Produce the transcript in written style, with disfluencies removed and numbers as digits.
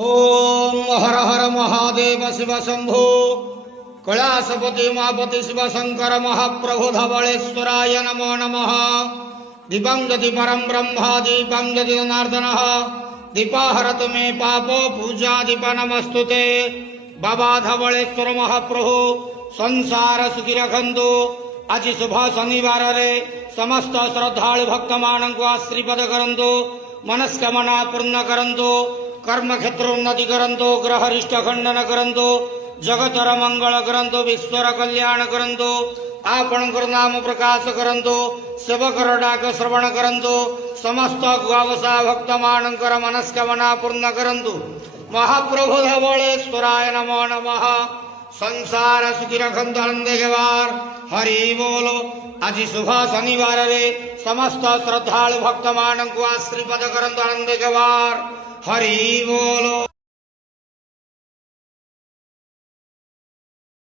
ओम हर हर महादेव शिव शंभो कैलासपति उमापति शिव शंकर महाप्रभु धवलेश्वराय नमो नमः। दीपं ज्योति परम ब्रह्म दीपं ज्योति जनार्दनः दीपाहरतु मे पापो पूजा दीप नमस्तुते। बाबा धवलेश्वर महाप्रभु संसार सुखी रखंतु। आज शुभ शनिवार रे समस्त श्रद्धालु भक्त मानक आशीर्वाद करंतु, मनस्कामना पूर्ण करंतु, कर्म क्षेत्र उन्नति करंतु, ग्रह रिष्ट खंडन करंतु, जगतर मंगल करंतु, विश्वर कल्याण करंतु, आपणकर नाम प्रकाश करंतु, सेवकर डाक श्रवण करंतु, समस्त गुआवसा भक्त मानकर मनस्कामना पूर्ण करंतु। महाप्रभु धवलेश्वराय नमो नमः। संसार सुखी रखंतु आनंदेवार हरि बोलो। आज शुभ शनिवार रे समस्त श्रद्धालु भक्त मानक आशीर्वाद करंतु आनंदेवार हरि बोलो।